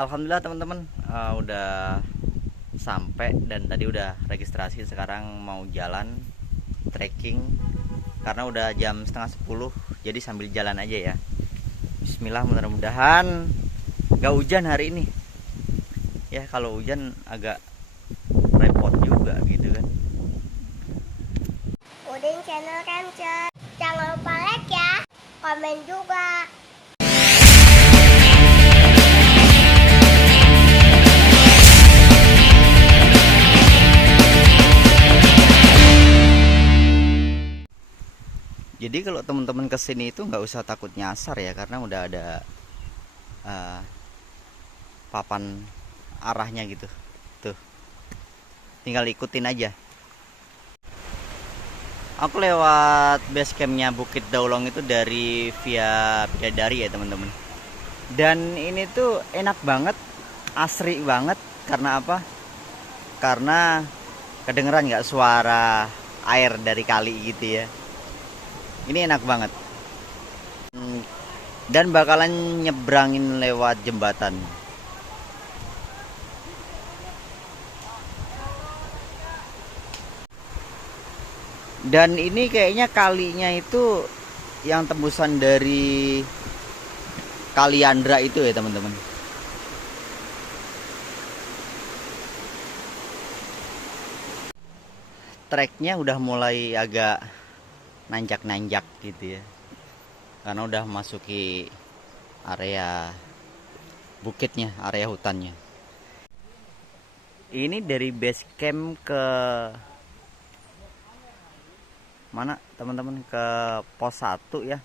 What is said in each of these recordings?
Alhamdulillah teman-teman, udah sampai dan tadi udah registrasi. Sekarang mau jalan trekking karena udah jam setengah 10, jadi sambil jalan aja ya. Bismillah, mudah-mudahan gak hujan hari ini ya. Kalau hujan agak repot juga gitu kan. Udin channel Rancor. Jangan lupa like ya, komen juga. Jadi kalau teman-teman kesini itu nggak usah takut nyasar ya, karena udah ada uh, papan arahnya gitu. Tuh, tinggal ikutin aja. Aku lewat base campnya Bukit Daulong itu dari via Bidadari ya teman-teman. Dan ini tuh enak banget, asri banget. Karena apa? Karena kedengeran nggak suara air dari kali gitu ya. Ini enak banget. Dan bakalan nyebrangin lewat jembatan. Dan ini kayaknya kalinya itu yang tembusan dari Kaliandra itu ya teman-teman. Treknya udah mulai agak nanjak-nanjak gitu ya, karena udah masuki area bukitnya, area hutannya. Ini dari base camp ke mana teman-teman, ke pos 1 ya.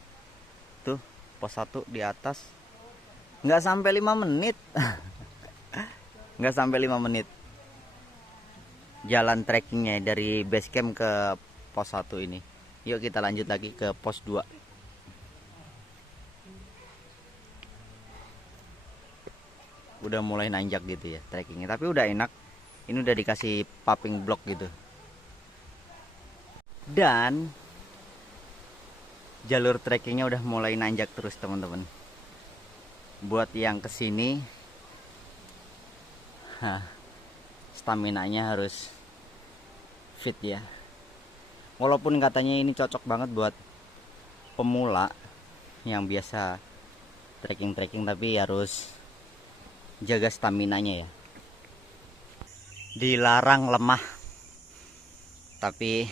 Tuh, pos 1 di atas. Nggak sampai 5 menit. Nggak sampai 5 menit jalan trekkingnya dari base camp ke pos 1 ini. Yuk kita lanjut lagi ke pos 2. Udah mulai nanjak gitu ya trekkingnya, tapi udah enak. Ini udah dikasih paving block gitu. Dan jalur trekkingnya udah mulai nanjak terus teman-teman. Buat yang kesini, staminanya harus fit ya. Walaupun katanya ini cocok banget buat pemula yang biasa trekking-trekking, tapi harus jaga staminanya ya. Dilarang lemah, tapi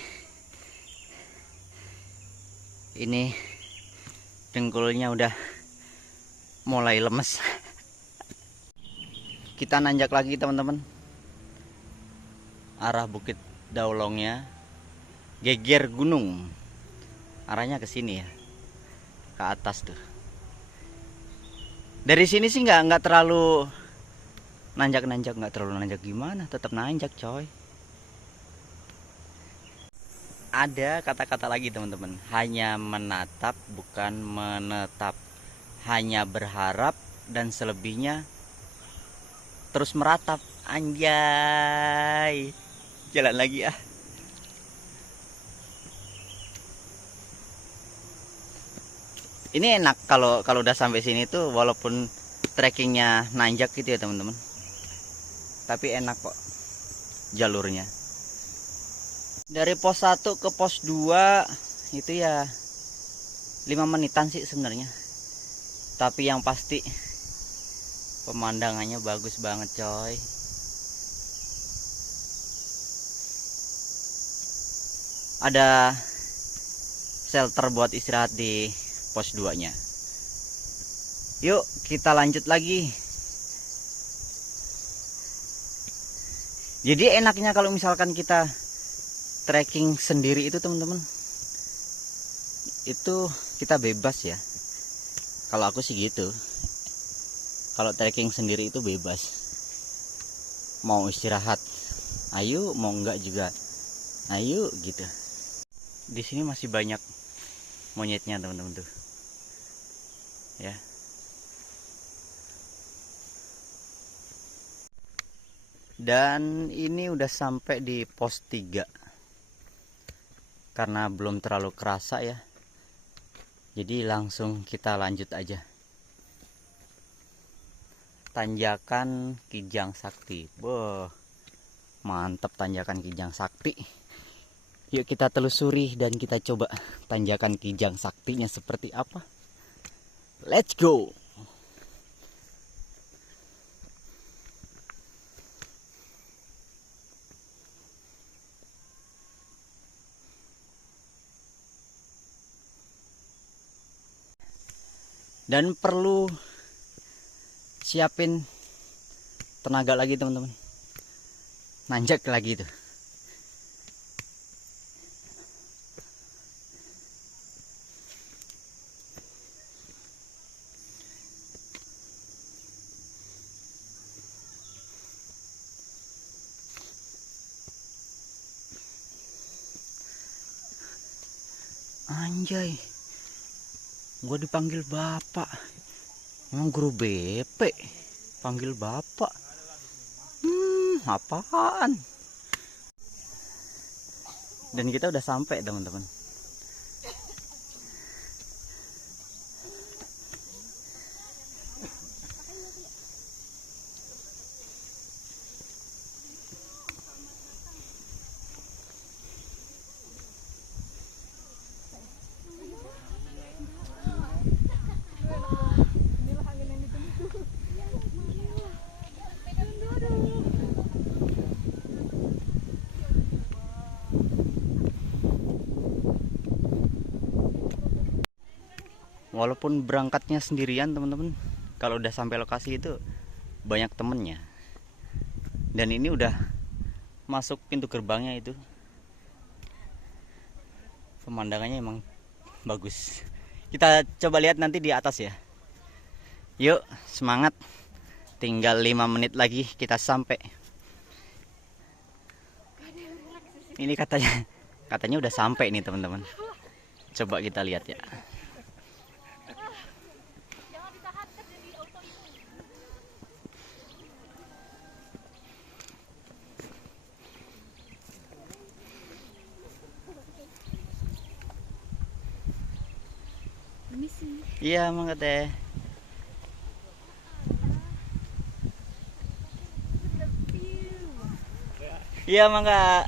ini dengkulnya udah mulai lemes. Kita nanjak lagi teman-teman, arah Bukit Daulongnya, geger gunung, arahnya ke sini ya, ke atas tuh. Dari sini sih nggak terlalu nanjak-nanjak, nggak terlalu nanjak gimana, tetap nanjak coy. Ada kata-kata lagi teman-teman, hanya menatap bukan menetap, hanya berharap dan selebihnya terus meratap. Anjay, jalan lagi ah. Ini enak kalau udah sampai sini tuh, walaupun trekkingnya nanjak gitu ya teman-teman, tapi enak kok jalurnya. Dari pos 1 ke pos 2 itu ya 5 menitan sih sebenarnya. Tapi yang pasti pemandangannya bagus banget coy. Ada shelter buat istirahat di pos 2 nya. Yuk kita lanjut lagi. Jadi enaknya kalau misalkan kita trekking sendiri itu teman-teman, itu kita bebas ya. Kalau aku sih gitu. Kalau trekking sendiri itu bebas. Mau istirahat, ayo, mau enggak juga, ayo gitu. Di sini masih banyak monyetnya teman-teman tuh. Ya. Dan ini udah sampai di pos 3. Karena belum terlalu kerasa ya, jadi langsung kita lanjut aja. tanjakan Kijang Sakti. Wah, mantap tanjakan Kijang Sakti. Yuk kita telusuri dan kita coba tanjakan Kijang Saktinya seperti apa. Let's go. Dan perlu siapin tenaga lagi teman-teman, nanjak lagi tuh. Anjay, gue dipanggil bapak. Emang guru BP panggil bapak. Apaan? Dan kita udah sampai teman-teman. Walaupun berangkatnya sendirian teman-teman, kalau udah sampai lokasi itu banyak temennya. Dan ini udah masuk pintu gerbangnya itu. Pemandangannya emang bagus. Kita coba lihat nanti di atas ya. Yuk, semangat. Tinggal 5 menit lagi kita sampai. Ini katanya udah sampai nih teman-teman. Coba kita lihat ya. Iya, mangga teh. Iya, mangga.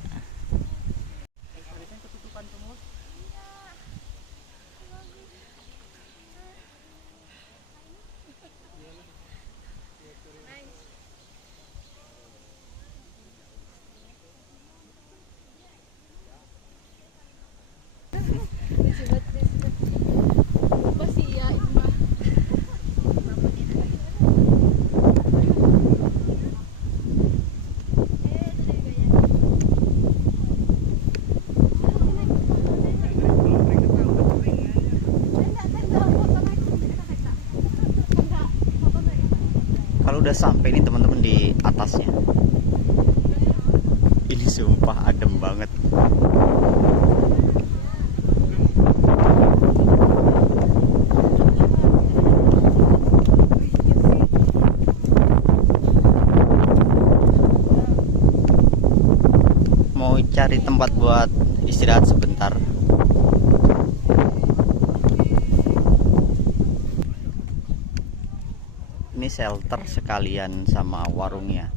Kalau udah sampai nih teman-teman di atasnya, ini sumpah adem banget. Mau cari tempat buat istirahat sebentar. Ini shelter sekalian sama warungnya.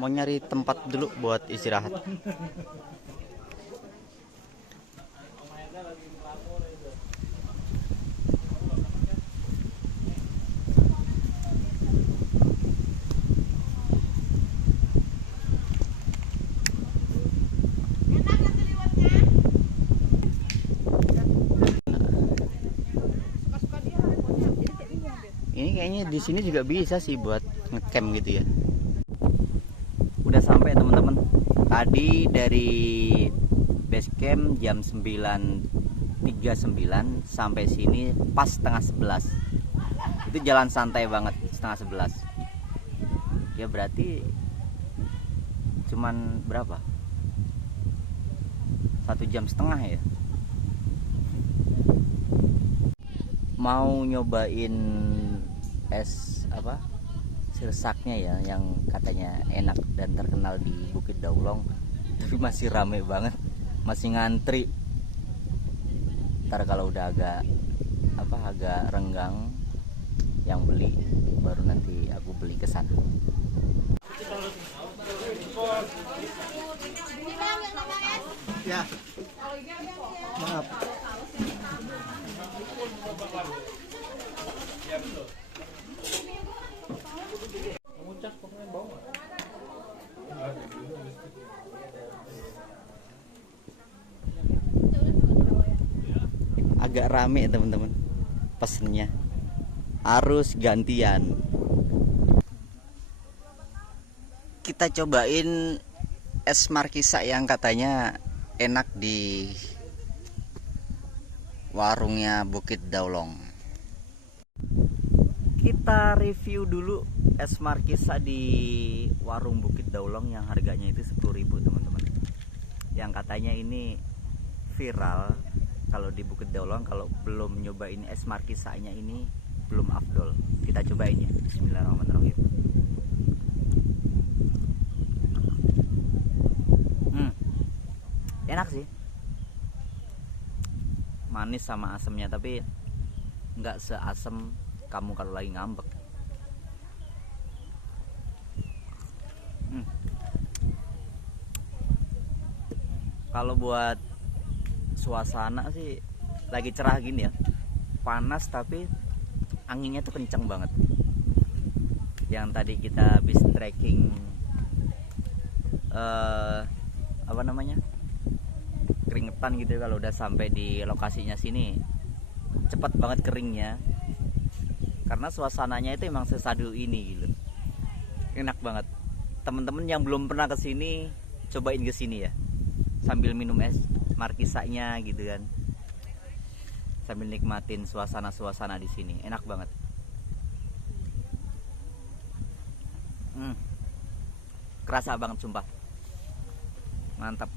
Mau nyari tempat dulu buat istirahat. Ini kayaknya di sini juga bisa sih buat ngecamp gitu ya. Udah sampai teman-teman. Tadi dari base camp jam 9.39 sampai sini pas setengah 11. Itu jalan santai banget, setengah 11. Ya berarti cuman berapa? 1,5 jam ya. Mau nyobain es apa? Sirsaknya ya, yang katanya enak dan terkenal di Bukit Daulong, tapi masih rame banget. masih ngantri. Ntar kalau udah agak renggang yang beli, baru nanti aku beli ke sana. Ya. Maaf. Agak rame teman-teman pesennya, harus gantian. Kita cobain es markisa yang katanya enak di warungnya Bukit Daulong. Kita review dulu es markisa di warung Bukit Daulong yang harganya itu 10.000 teman-teman. Yang katanya ini viral kalau di Bukit Daulong. Kalau belum nyobain es markisanya ini belum afdol. Kita cobain ya. Bismillahirrahmanirrahim. Enak sih, manis sama asemnya, tapi nggak seasem kamu kalau lagi ngambek. Kalau buat suasana sih lagi cerah gini ya, panas tapi anginnya tuh kencang banget. Yang tadi kita habis trekking apa namanya, keringetan gitu. Kalau udah sampai di lokasinya sini cepat banget keringnya, karena suasananya itu emang sesadu ini gitu. Enak banget. Temen-temen yang belum pernah kesini, cobain kesini ya, sambil minum es markisanya gitu kan, sambil nikmatin suasana di sini. Enak banget. Kerasa banget sumpah, mantap.